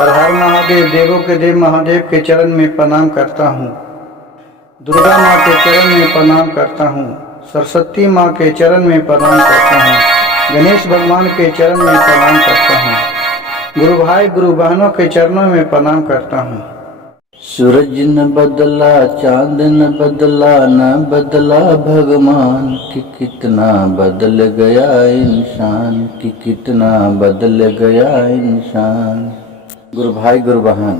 हर हर महादेव, देवों के देव महादेव के चरण में प्रणाम करता हूँ। दुर्गा माँ के चरण में प्रणाम करता हूँ। सरस्वती माँ के चरण में प्रणाम करता हूँ। गणेश भगवान के चरण में प्रणाम करता हूँ। गुरु भाई गुरु बहनों के चरणों में प्रणाम करता हूँ। सूरज न बदला, चांद न बदला, न बदला भगवान कि कितना बदल गया इंसान, कि कितना बदल गया इंसान। गुरु भाई गुरु बहन,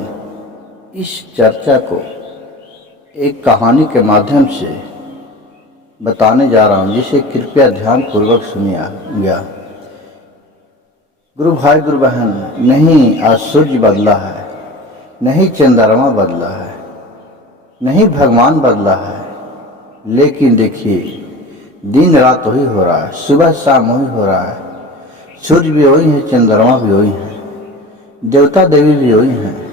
इस चर्चा को एक कहानी के माध्यम से बताने जा रहा हूँ, जिसे कृपया ध्यान पूर्वक सुनिएगा। गुरु भाई गुरु बहन, नहीं आज सूर्य बदला है, नहीं चंद्रमा बदला है, नहीं भगवान बदला है, लेकिन देखिए दिन रात वही हो रहा है, सुबह शाम वही हो रहा है। सूर्य भी वही है, चंद्रमा भी वही है, देवता देवी भी वही हैं,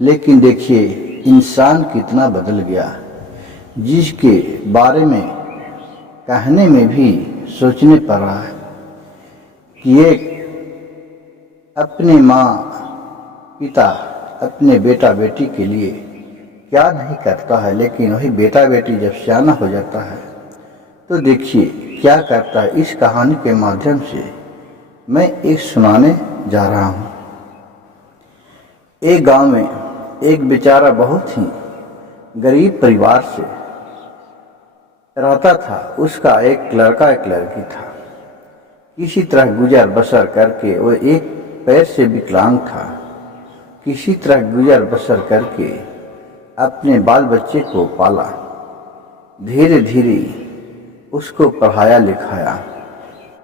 लेकिन देखिए इंसान कितना बदल गया, जिसके बारे में कहने में भी सोचने पड़ रहा है कि ये अपने माँ पिता अपने बेटा बेटी के लिए क्या नहीं करता है, लेकिन वही बेटा बेटी जब सियाना हो जाता है तो देखिए क्या करता है। इस कहानी के माध्यम से मैं एक सुनाने जा रहा हूँ। एक गांव में एक बेचारा बहुत ही गरीब परिवार से रहता था। उसका एक लड़का एक लड़की था। किसी तरह गुजर बसर करके वो एक पैर से विकलांग था। किसी तरह गुजर बसर करके अपने बाल बच्चे को पाला। धीरे धीरे उसको पढ़ाया लिखाया।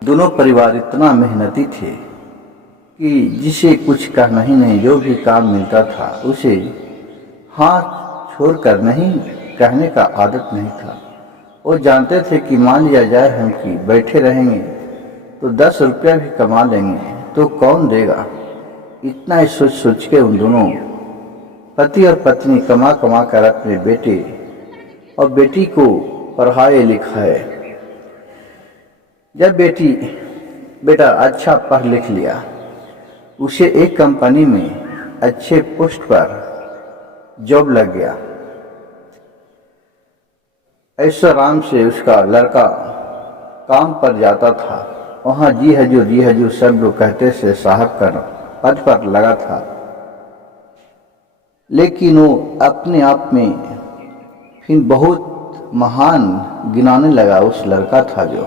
दोनों परिवार इतना मेहनती थे कि जिसे कुछ कहना ही नहीं, जो भी काम मिलता था उसे हाथ छोड़कर नहीं कहने का आदत नहीं था। वो जानते थे कि मान लिया जाए हम कि बैठे रहेंगे तो 10 रुपया भी कमा लेंगे तो कौन देगा। इतना ही सोच सोच के उन दोनों पति और पत्नी कमा कमा कर अपने बेटे और बेटी को पढ़ाए लिखाए। जब बेटा अच्छा पढ़ लिख लिया, उसे एक कंपनी में अच्छे पोस्ट पर जॉब लग गया। ऐसा आराम से उसका लड़का काम पर जाता था। वहाँ जी हजूर सब लोग कहते से साहब का पद पर लगा था। लेकिन वो अपने आप में फिर बहुत महान गिनाने लगा। उस लड़का था जो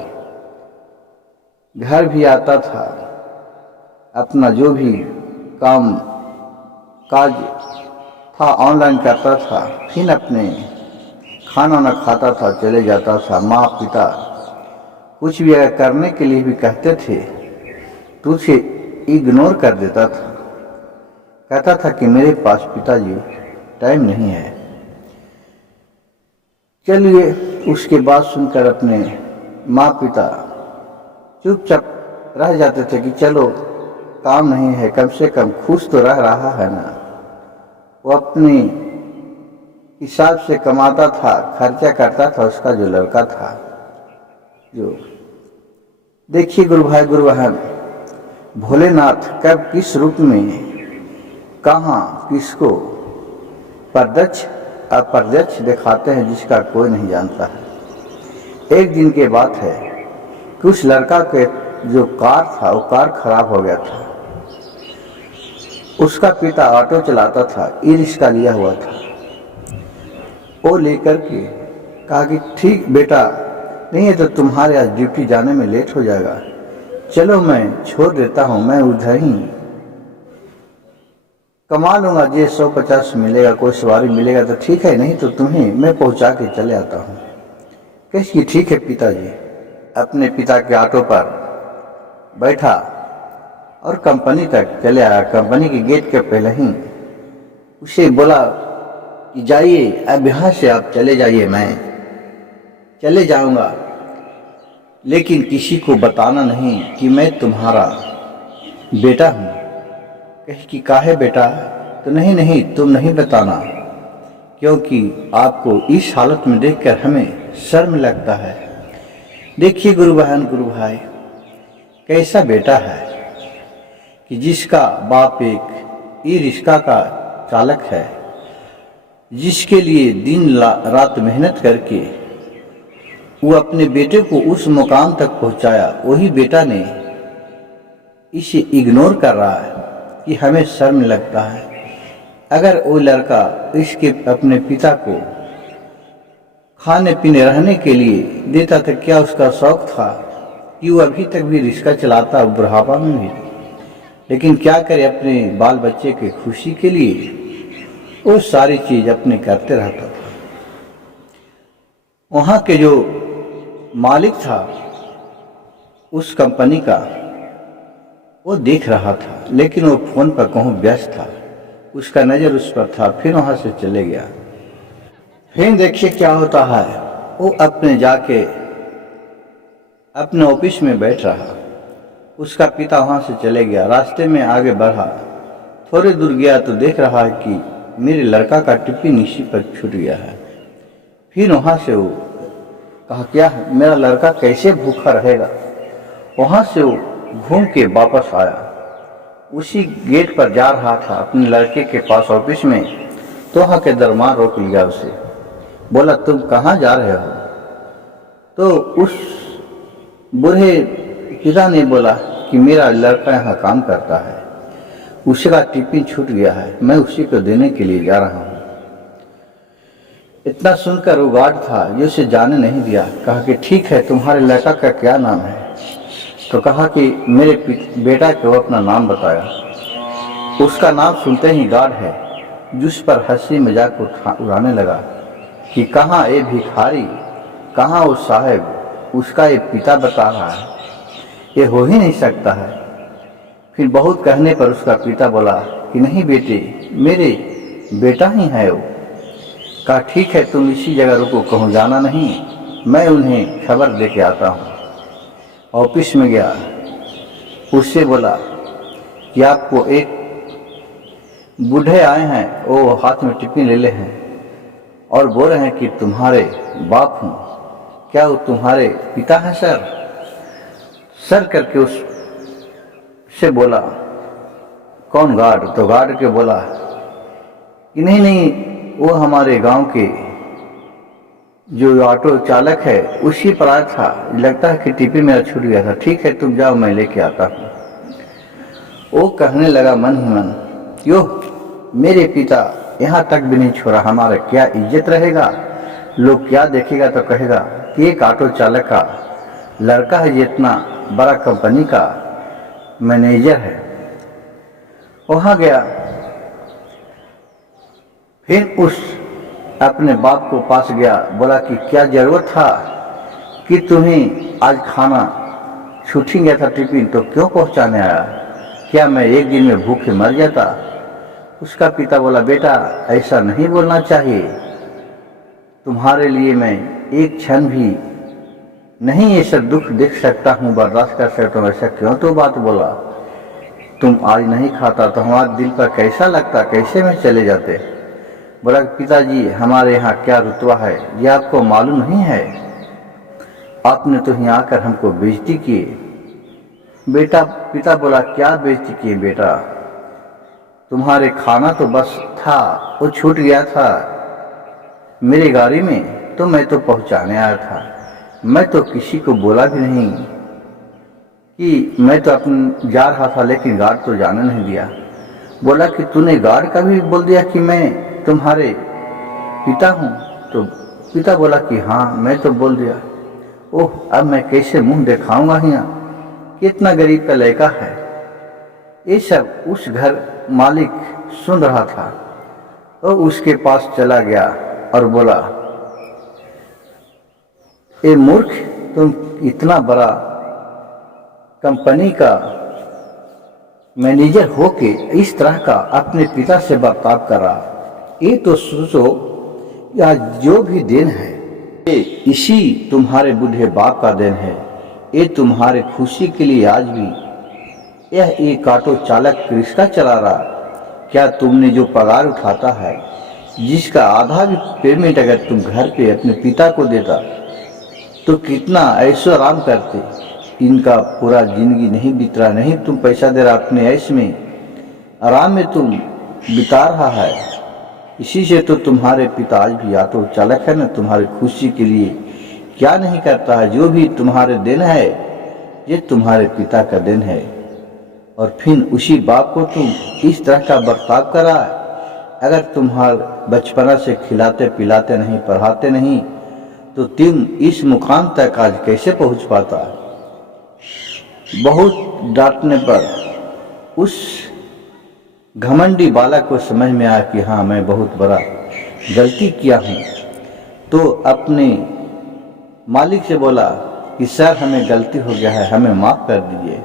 घर भी आता था, अपना जो भी काम काज था ऑनलाइन करता था, फिर अपने खाना न खाता था, चले जाता था। माँ पिता कुछ भी अगर करने के लिए भी कहते थे तो उसे इग्नोर कर देता था। कहता था कि मेरे पास पिताजी टाइम नहीं है। चलिए उसके बात सुनकर अपने माँ पिता चुपचाप रह जाते थे कि चलो काम नहीं है, कम से कम खुश तो रह रहा है ना। वो अपने हिसाब से कमाता था, खर्चा करता था। उसका जो लड़का था जो देखिए गुरु भाई गुरु बहन, भोलेनाथ कब किस रूप में कहाँ किसको प्रत्यक्ष अप्रत्यक्ष दिखाते हैं, जिसका कोई नहीं जानता है। एक दिन की बात है कि उस लड़का के जो कार था वो कार खराब हो गया था। उसका पिता ऑटो चलाता था, ई रिक्शा लिया हुआ था। वो लेकर के कहा कि ठीक बेटा, नहीं है तो तुम्हारे आज ड्यूटी जाने में लेट हो जाएगा, चलो मैं छोड़ देता हूँ, मैं उधर ही कमा लूंगा। जे 150 मिलेगा, कोई सवारी मिलेगा तो ठीक है, नहीं तो तुम्हें मैं पहुंचा के चले आता हूँ। कैसी ठीक है पिताजी। अपने पिता के ऑटो पर बैठा और कंपनी तक चले आया। कंपनी के गेट के पहले ही उसे बोला कि जाइए, अब यहाँ से आप चले जाइए, मैं चले जाऊंगा, लेकिन किसी को बताना नहीं कि मैं तुम्हारा बेटा हूँ। कहे कि काहे बेटा, तो नहीं तुम नहीं बताना, क्योंकि आपको इस हालत में देखकर हमें शर्म लगता है। देखिए गुरु बहन गुरु भाई, कैसा बेटा है कि जिसका बाप एक ई रिक्शा का चालक है, जिसके लिए दिन रात मेहनत करके वो अपने बेटे को उस मुकाम तक पहुंचाया, वही बेटा ने इसे इग्नोर कर रहा है कि हमें शर्म लगता है। अगर वो लड़का इसके अपने पिता को खाने पीने रहने के लिए देता तो क्या उसका शौक था कि वो अभी तक भी रिक्शा चलाता, बुढ़ापा में भी। लेकिन क्या करे, अपने बाल बच्चे के खुशी के लिए वो सारी चीज अपने करते रहता था। वहाँ के जो मालिक था उस कंपनी का, वो देख रहा था, लेकिन वो फोन पर कहूँ व्यस्त था, उसका नज़र उस पर था। फिर वहाँ से चले गया। फिर देखिए क्या होता है, वो अपने जाके अपने ऑफिस में बैठ रहा, उसका पिता वहाँ से चले गया। रास्ते में आगे बढ़ा, थोड़ी दूर गया तो देख रहा है कि मेरे लड़का का टिफिन इसी पर छूट गया है। फिर वहाँ से वो कहा क्या मेरा लड़का कैसे भूखा रहेगा। वहाँ से वो घूम के वापस आया, उसी गेट पर जा रहा था अपने लड़के के पास ऑफिस में, तो वहाँ के दरबार रोक लिया उसे, बोला तुम कहाँ जा रहे हो। तो उस बूढ़े पिता ने बोला कि मेरा लड़का यहाँ काम करता है, उसका टिफिन छूट गया है, मैं उसी को देने के लिए जा रहा हूँ। इतना सुनकर वो गार्ड था जो उसे जाने नहीं दिया। कहा कि ठीक है, तुम्हारे लड़का का क्या नाम है। तो कहा कि मेरे बेटा को अपना नाम बताया। उसका नाम सुनते ही गार्ड है जिस पर हंसी मजाक उड़ाने लगा कि कहाँ ये भिखारी, कहाँ वो साहब, उसका ये पिता बता रहा है, ये हो ही नहीं सकता है। फिर बहुत कहने पर उसका पिता बोला कि नहीं बेटे, मेरे बेटा ही है वो। कहा ठीक है, तुम इसी जगह रुको, कहूँ जाना नहीं, मैं उन्हें खबर दे के आता हूँ। ऑफिस में गया, उससे बोला कि आपको एक बूढ़े आए हैं, वो हाथ में टिफिन ले ले हैं और बोल रहे हैं कि तुम्हारे बाप हूँ। क्या वो तुम्हारे पिता हैं सर? सर करके उससे बोला कौन? गार्ड। तो गार्ड के बोला कि नहीं नहीं, वो हमारे गांव के जो ऑटो चालक है उसी पर आया था, लगता है कि टिफिन मेरा छूट गया था। ठीक है तुम जाओ, मैं लेके आता हूँ। वो कहने लगा मन ही मन, यो मेरे पिता यहाँ तक भी नहीं छोड़ा, हमारा क्या इज्जत रहेगा, लोग क्या देखेगा तो कहेगा कि एक ऑटो चालक का लड़का है, जितना बड़ा कंपनी का मैनेजर है। वहाँ गया, फिर उस अपने बाप को पास गया, बोला कि क्या जरूरत था कि तुम्हें आज खाना छूट गया था टिफिन, तो क्यों पहुंचाने आया? क्या मैं एक दिन में भूखे मर जाता? उसका पिता बोला बेटा ऐसा नहीं बोलना चाहिए, तुम्हारे लिए मैं एक क्षण भी नहीं ये सब दुख देख सकता हूँ, बर्दाश्त कर सकता हूँ, ऐसा क्यों तो बात बोला? तुम आज नहीं खाता तो हमारे दिल पर कैसा लगता, कैसे में चले जाते। बोला पिताजी हमारे यहाँ क्या रुतबा है ये आपको मालूम नहीं है, आपने तो यहाँ आकर हमको बेइज्जती की। बेटा पिता बोला क्या बेइज्जती की बेटा, तुम्हारे खाना तो बस था, वो छूट गया था मेरी गाड़ी में, तो मैं तो पहुँचाने आया था, मैं तो किसी को बोला भी नहीं कि मैं तो अपन जा रहा था, लेकिन गार्ड तो जाने नहीं दिया। बोला कि तूने गार्ड का भी बोल दिया कि मैं तुम्हारे पिता हूँ? तो पिता बोला कि हाँ मैं तो बोल दिया। ओह अब मैं कैसे मुंह दिखाऊंगा यहाँ, कितना गरीब का लड़का है। ये सब उस घर मालिक सुन रहा था, तो उसके पास चला गया और बोला ए मूर्ख, तुम इतना बड़ा कंपनी का मैनेजर होके इस तरह का अपने पिता से बर्ताव कर रहा, ये तो सोचो या जो भी देन है ये इसी तुम्हारे बूढ़े बाप का देन है, ये तुम्हारे खुशी के लिए आज भी यह एक ऑटो चालक रिक्शा चला रहा। क्या तुमने जो पगार उठाता है, जिसका आधा भी पेमेंट अगर तुम घर पे अपने पिता को देता तो कितना ऐशो आराम करते। इनका पूरा जिंदगी नहीं बीत रहा, नहीं तुम पैसा दे रहा अपने ऐश में, आराम में तुम बिता रहा है। इसी से तो तुम्हारे पिता आज भी ऑटो चालक है ना, तुम्हारी खुशी के लिए क्या नहीं करता है। जो भी तुम्हारे दिन है ये तुम्हारे पिता का दिन है, और फिर उसी बाप को तुम इस तरह का बर्ताव करा। अगर तुम्हारे बचपना से खिलाते पिलाते नहीं, पढ़ाते नहीं, तो तुम इस मुकाम तक आज कैसे पहुंच पाता। बहुत डांटने पर उस घमंडी बालक को समझ में आया कि हाँ, मैं बहुत बड़ा गलती किया हूँ। तो अपने मालिक से बोला कि सर, हमें गलती हो गया है, हमें माफ़ कर दीजिए।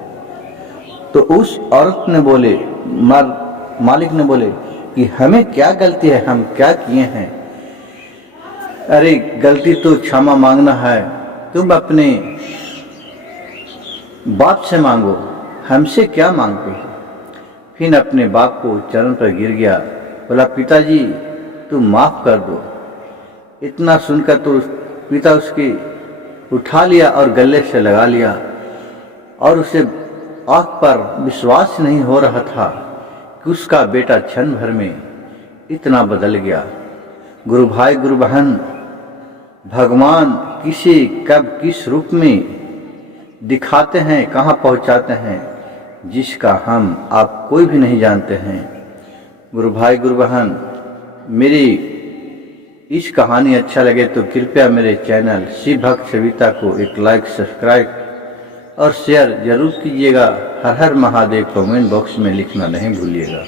तो उस औरत ने बोले, मालिक ने बोले कि हमें क्या गलती है, हम क्या किए हैं। अरे गलती तो क्षमा मांगना है, तुम अपने बाप से मांगो, हमसे क्या मांगते हो। फिर अपने बाप को चरण पर गिर गया, बोला पिताजी तुम माफ़ कर दो। इतना सुनकर तो पिता उसके उठा लिया और गले से लगा लिया, और उसे आँख पर विश्वास नहीं हो रहा था कि उसका बेटा क्षण भर में इतना बदल गया। गुरु भाई गुरु बहन, भगवान किसे कब किस रूप में दिखाते हैं, कहाँ पहुँचाते हैं, जिसका हम आप कोई भी नहीं जानते हैं। गुरु भाई गुरु बहन, मेरी इस कहानी अच्छा लगे तो कृपया मेरे चैनल शिव भक्त सविता को एक लाइक, सब्सक्राइब और शेयर जरूर कीजिएगा। हर हर महादेव कमेंट बॉक्स में लिखना नहीं भूलिएगा।